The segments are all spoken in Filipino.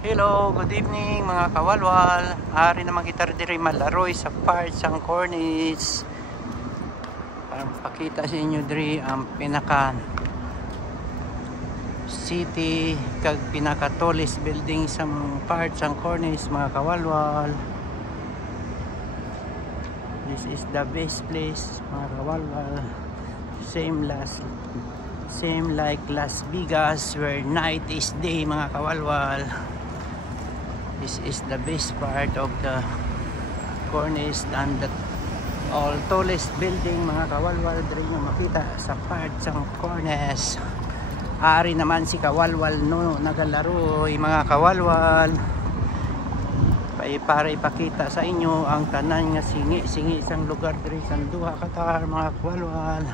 Hello, good evening mga kawalwal. Ari naman kita diri malaroy sa part sang cornice. Para pakita sa inyo diri ang pinaka city kag pinaka tallest building sa part sang cornice mga kawalwal. This is the best place mga kawalwal. Same like Las Vegas where night is day mga kawalwal. This is the best part of the cornice and the all tallest building mga kawalwal diri nga makita sa part sang cornice. Ari naman si kawalwal no nagalaroy mga kawalwal. Para ipakita sa inyo ang tanan nga singi sang lugar diri sa Duha, Qatar mga kawalwal.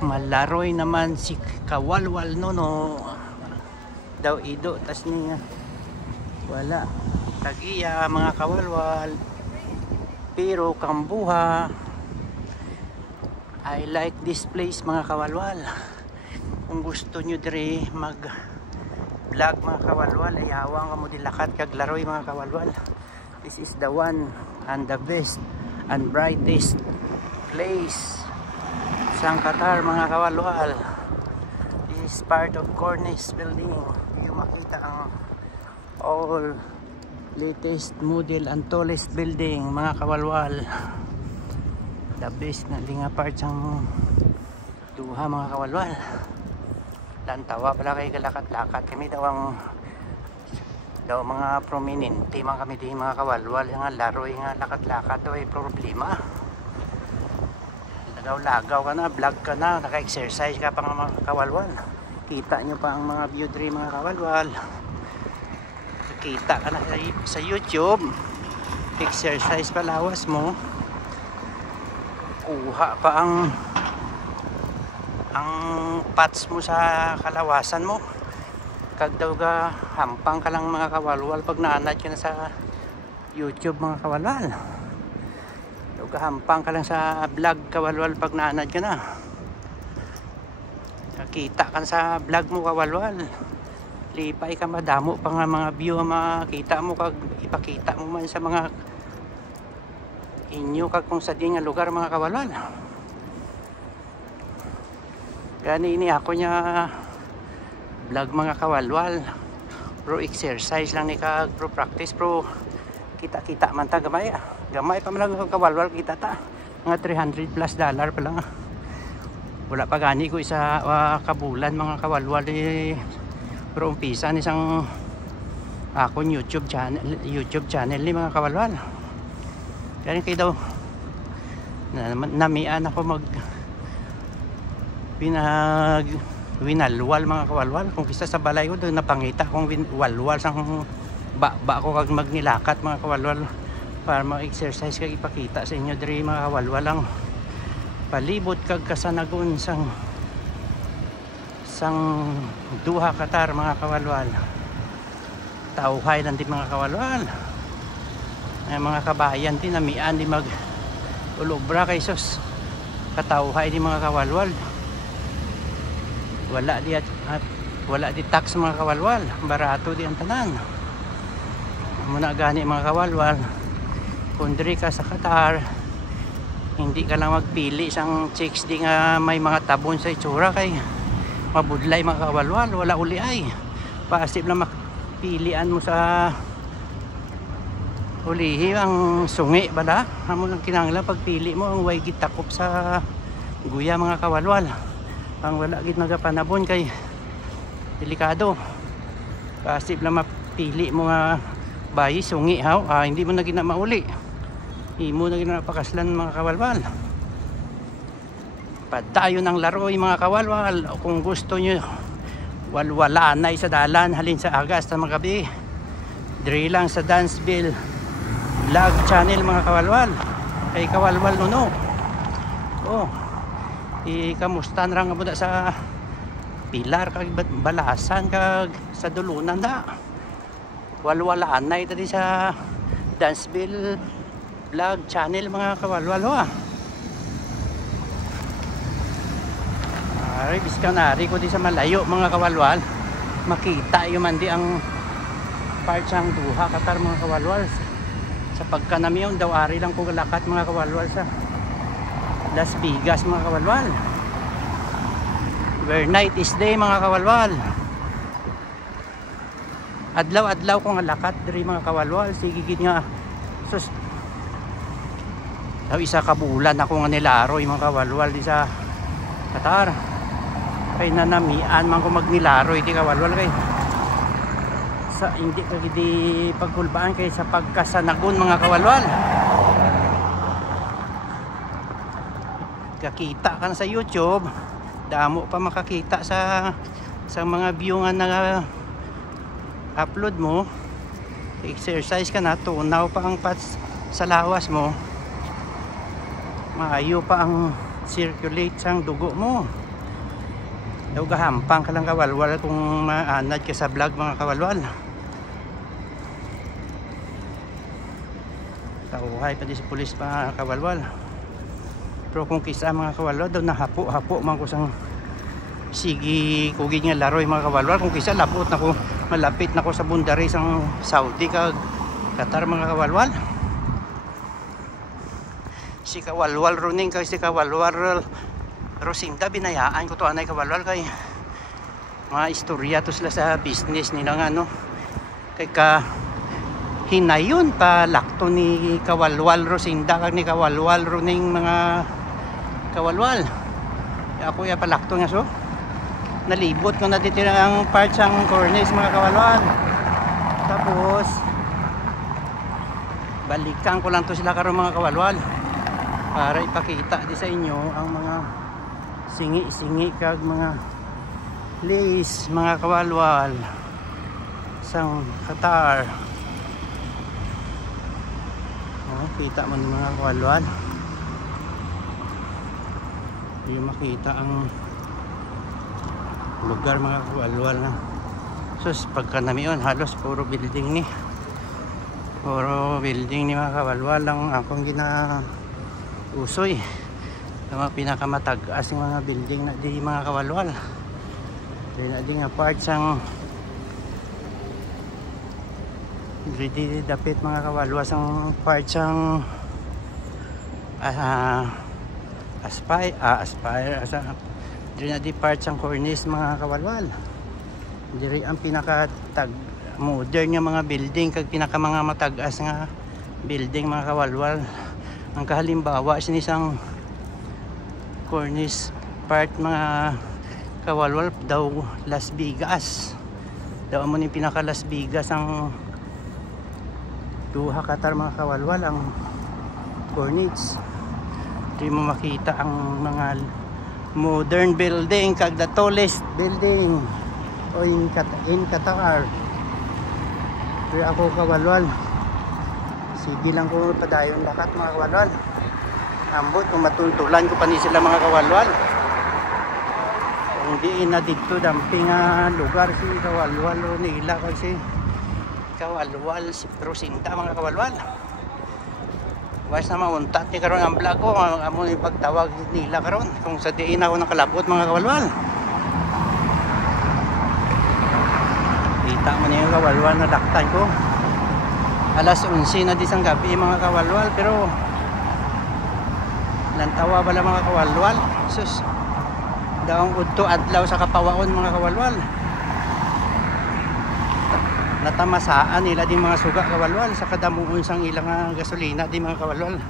Malaroy naman si kawalwal no daw ido tas niya wala tagiya mga kawalwal pero kambuha. I like this place mga kawalwal. Kung gusto nyo dire mag vlog mga kawalwal ayawan ka mo dilakat kag laroy mga kawalwal. This is the one and the best and brightest place sa Qatar mga kawalwal. This is part of cornice building. Yung makita ang all latest model and tallest building mga kawalwal. The best na linga part sang Duha mga kawalwal. Lantawa pala kay galakat-lakat kami daw mga prominente mga kami din mga kawalwal nga laroy nga lakat-lakat daw ay problema. Lagaw-lagaw ka na, vlog ka na, naka-exercise ka pa mga kawalwal. Kita nyo pa ang mga view diri mga kawalwal. Kita ka na sa YouTube, exercise pa lawas mo, kuha pa ang pats mo sa kalawasan mo. Kag daw ga hampang ka lang mga kawalwal pag naanad ka na sa YouTube mga kawalwal. Daw ga hampang ka lang sa vlog kawalwal pag naanad ka na. Kita ka sa vlog mo kawalwal. Lipay ka madamo pa nga mga view makita mo kag ipakita mo man sa mga inyo kag kung sa di nga lugar mga kawalwal. Gani ini ako nya vlog mga kawalwal. Pro exercise lang ni kag pro practice pro kita man ta gamay. Gamay pa man lang kawalwal kita ta. Mga $300+ pa lang. Wala pa gani ko isa kabulan mga kawalwal pero umpisa ni isang akong YouTube channel ni mga kawalwal. Kaya kayo daw namian ako winalwal mga kawalwal. Kung kisa sa balay ko doon napangita kong walwal sang ba ko kag magnilakat mga kawalwal para mag-exercise kag ipakita sa inyo diri mga kawalwal lang palibot kag kasanagon sang Duha, Qatar mga kawalwal. Tauhay lang din mga kawalwal. Ay mga kabayan din namian di mag ulubra kay sus katauhay di mga kawalwal. Wala di tax mga kawalwal. Barato di ang tanan. Muna gani mga kawalwal. Kung diri ka sa Qatar, hindi ka lang magpili sang chicks di nga may mga tabon sa itsura kay mabudlay mga kawalwal, wala uli ay paasip lang makpilian mo sa ulihi ang sungi bala amo lang kinahanglan pagpili mo ang way gitakop sa guya mga kawalwal. Ang wala gid nagapanabon kay delikado, paasip lang mapili mo nga bayi sungi hindi mo na gina mauli, imo na gina pakaslan mga kawalwal. Padayon ng laroy mga kawalwal. Kung gusto nyo walwala na sa dalan halin sa agas sa mga gabi, diri lang sa Danceville vlog channel mga kawalwal kay kawalwal nuno. Ikamusta na nga muna sa Pilar kag Balasan kag sa Dulunan da walwalaan na ito sa Danceville vlog channel mga kawalwal Biskanari ko di sa malayo mga kawalwal makita yung mandi ang part siyang duha katar mga kawalwal. Sa pagkanamiyon daw ari lang ko lakat mga kawalwal sa Las Vegas mga kawalwal. Where night is day mga kawalwal. Adlaw-adlaw ko nga lakat diri mga kawalwal. Sige gid nga sus daw isa ka bulan ako nga nilaroy mga kawalwal di sa Qatar. Kay nanamian man ko magnilaroy di kawalwal kay sa hindi ka di pagkulbaan kay sa pagkasanagon mga kawalwal. Kakita ka na sa YouTube, damo pa makakita sa mga view nga na upload mo. Exercise ka na, tunaw pa ang pats sa lawas mo, maayo pa ang circulate sang dugo mo. Daw gahampang ka lang kawalwal kung maanad ka sa vlog mga kawalwal. Tauhay pa di sa pulis pa kawalwal. Pero kung kisa mga kawalwal daw nahapo-hapo man ko sang sige kugid nga laroy mga kawalwal. Kung kisa labot na ko, malapit na ko sa bundari sang Saudi kag Qatar mga kawalwal. Si kawalwal runing kay si kawalwal Rosinda binayaan ko to anay kawalwal kay mga istorya to sila sa business nila nga no. Kay ka hinayon pa lakto ni kawalwal Rosinda kag ni kawalwal runing mga kawalwal. Ako ya palakto nga so. Nalibot ko na dito ang parts ang cornice mga kawalwal. Tapos balikan ko lang to sila karon mga kawalwal para ipakita di sa inyo ang mga singi-singi kag mga lace mga kawalwal sang Qatar. Kita mo ng mga kawalwal. Hindi makita ang lugar mga kawalwal na. Sus pagkanamiyon halos puro building ni. Puro building ni mga kawalwal lang akong ginausoy. Mga pinakamatag-as ng mga building na di mga kawalwal. Di na di nga parts ang di dapit mga kawalwal ang parts ang aspire asa di na di parts ang cornice mga kawalwal. Diri ang pinakatag modern nga mga building kag pinaka mga matag-as nga building mga kawalwal. Ang kahalimbawa sinisang cornice part mga kawalwal daw Las Vegas daw mo ni pinaka Las Vegas ang duha Qatar mga kawalwal ang cornice. Di mo makita ang mga modern building kag the tallest building o in Qatar. Pero ako kawalwal sige lang ko padayon lakat mga kawalwal. Ambot kung matultulan ko pa ni sila mga kawalwal. Kung di na dito damping lugar si kawalwal o nila kasi kawalwal si Rosinda mga kawalwal. Was na mauntat ni karon ang vlog ko amo ni pagtawag nila karon kung sa diin ako nakalabot mga kawalwal. Kita mo niyo kawalwal na laktan ko. Alas 11 na disang gabi mga kawalwal pero lantawa bala mga kawalwal. Sus daong udto adlaw sa kapawaon mga kawalwal. Natamasaan nila din mga suga kawalwal sa kadamuon sang ilang gasolina di mga kawalwal.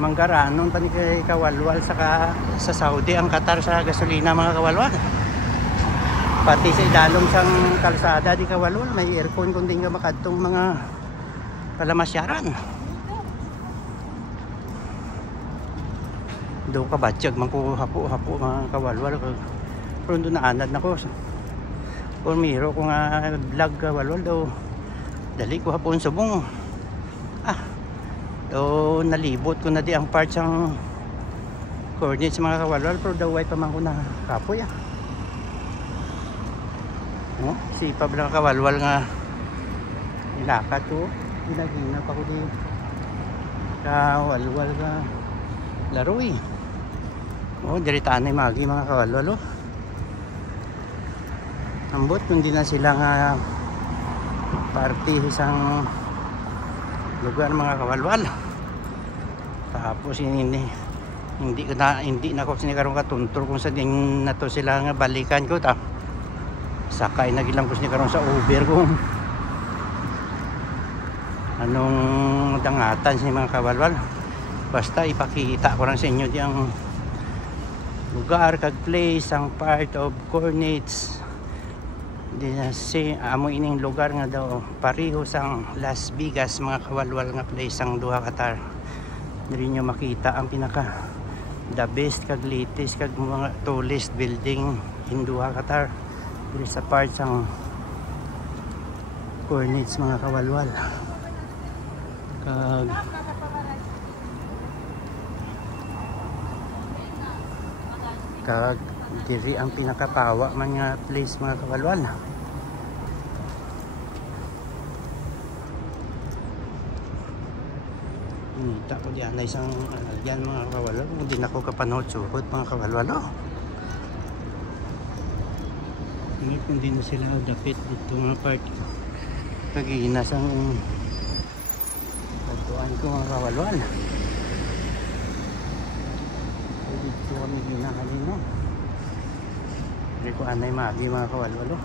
Manggaranon pa ni kay kawalwal sa Saudi ang Qatar sa gasolina mga kawalwal. Pati sa idalom sang kalsada di kawalwal may aircon kundi nga makadtong mga kalamasyaran. Do ka batsyag man ko hapo-hapo mga kawalwal pero doon naanad na ko or miro ko nga vlog kawalwal daw dali ko hapon subong daw nalibot ko na di ang parts ang coordinates mga kawalwal pero daw way pa man ko na kapoy sipab lang kawalwal nga nilakat ko ginagina pa ko di kawalwal nga laroy. Diritaan na magi mga kawalwal ambot kundi na sila nga party isang lugar mga kawalwal. Tapos hindi na ko sinikarong katuntor kung sa din na to sila nga balikan ko ta. Sakay na gilang ko sinikarong sa Uber kung anong dangatan sa mga kawalwal. Basta ipakita ko lang sa inyo diyang lugar kag place ang part of Cornets. Di na si amo ining lugar nga daw pareho sang Las Vegas mga kawalwal nga place ang duha katar. Diri nyo makita ang pinaka the best kag latest kag mga tallest building in duha katar. Diri sa part sang Cornets mga kawalwal. Kag diri ang pinakapawa mga place mga kawalwal. Nita ko diyan na isang alyan mga kawalwal. Hindi na ko kapanood suhot mga kawalwal. Hindi kundi na sila dapit dito mga part. Kaginas ang patuan ko mga kawalwal. Dito kami ginahalin no. Hindi ko anay mabi mga kawalwalo.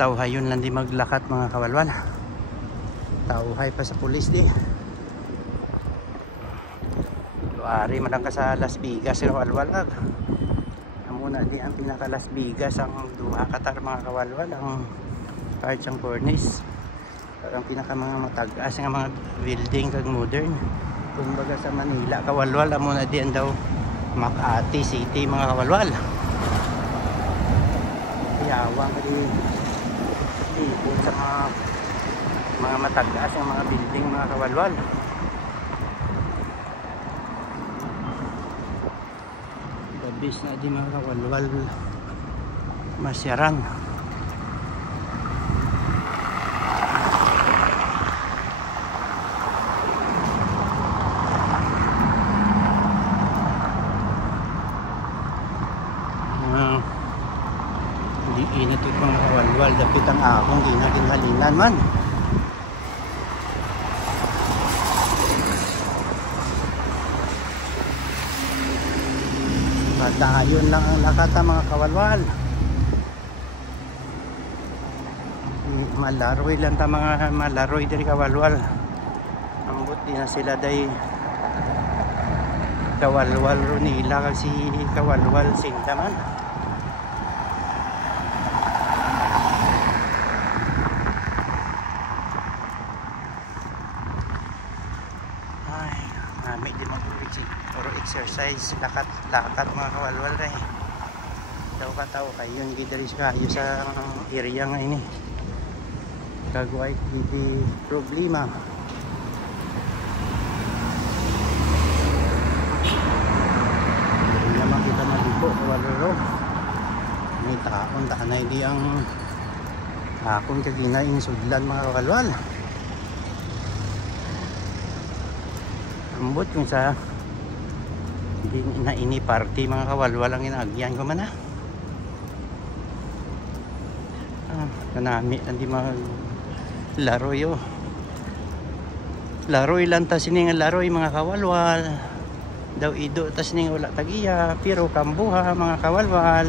Tauhay yun lang di maglakat mga kawalwal. Tauhay pa sa pulis di. Luari man ka sa Las Vegas kawalwal. Muna di ang pinaka Las Vegas ang duha katar mga kawalwal ang part sang Cornice. Ang pinaka mga matagas nga mga building kag modern. Kumbaga sa Manila kawalwal amo na di daw Makati City mga kawalwal. Yawang kadi dito sa mga matagas ang mga building mga kawalwal. Bis na di mga kawalwal masyaran. Hindi init ito mga kawalwal dapit ang akong di na kinhalinan man. Dayon lang ang nakata mga kawalwal. Malaroy lang ta mga malaroy diri kawalwal. Ambot di na sila day kawalwal ro nila kasi kawalwal sindaman. Ay, nami di mag-ulit or exercise lakat mga kawalwal kay daw kataw kay yung gidaris kayo sa area nga ini kagway hindi problema. Hindi naman kita maligo kawalwal. May taon tanay di ang akong kagina insudlan mga kawalwal. Ambot yung sa hindi na ini party mga kawalwal ang inaagyan ko man kanami hindi maglaro yo laroy lang ta sining laroy mga kawalwal daw ido ta sining wala tagiya pero kambuha mga kawalwal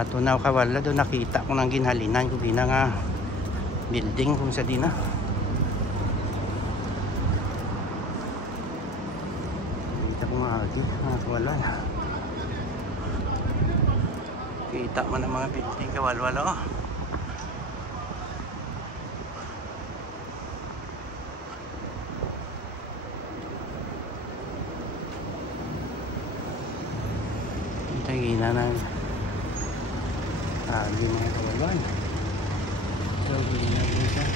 ato na kawalwal do nakita ko nang ginhalinan ko gina nga building kung sa dina. Mga kawalwal kita man ang mga building kawalwal tagina na mga kawalwal so gina siya.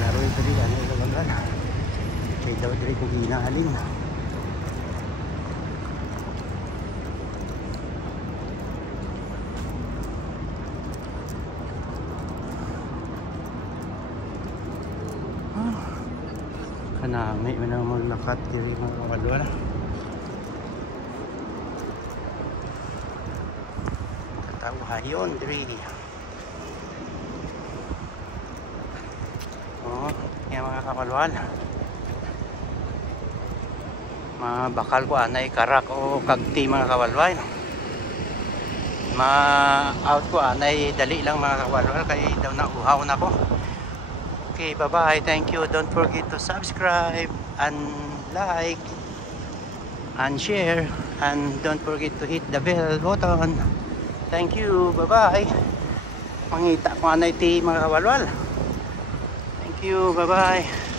Laro ito din ano kawalwal kaya daw diri ko ginahalin Nami mo nang maglakat diri mga kawalwal. Katawhayon diri. Oh, yan mga kawalwal. Mga bakal ko anay karak o kagti mga kawalwal. Ma-out ko anay dali lang mga kawalwal kay daw na uhaw na ko. Okay, bye-bye. Thank you. Don't forget to subscribe and like and share, and don't forget to hit the bell button. Thank you. Bye-bye. Mangita ko anay ti mga kawalwal. Thank you. Bye-bye.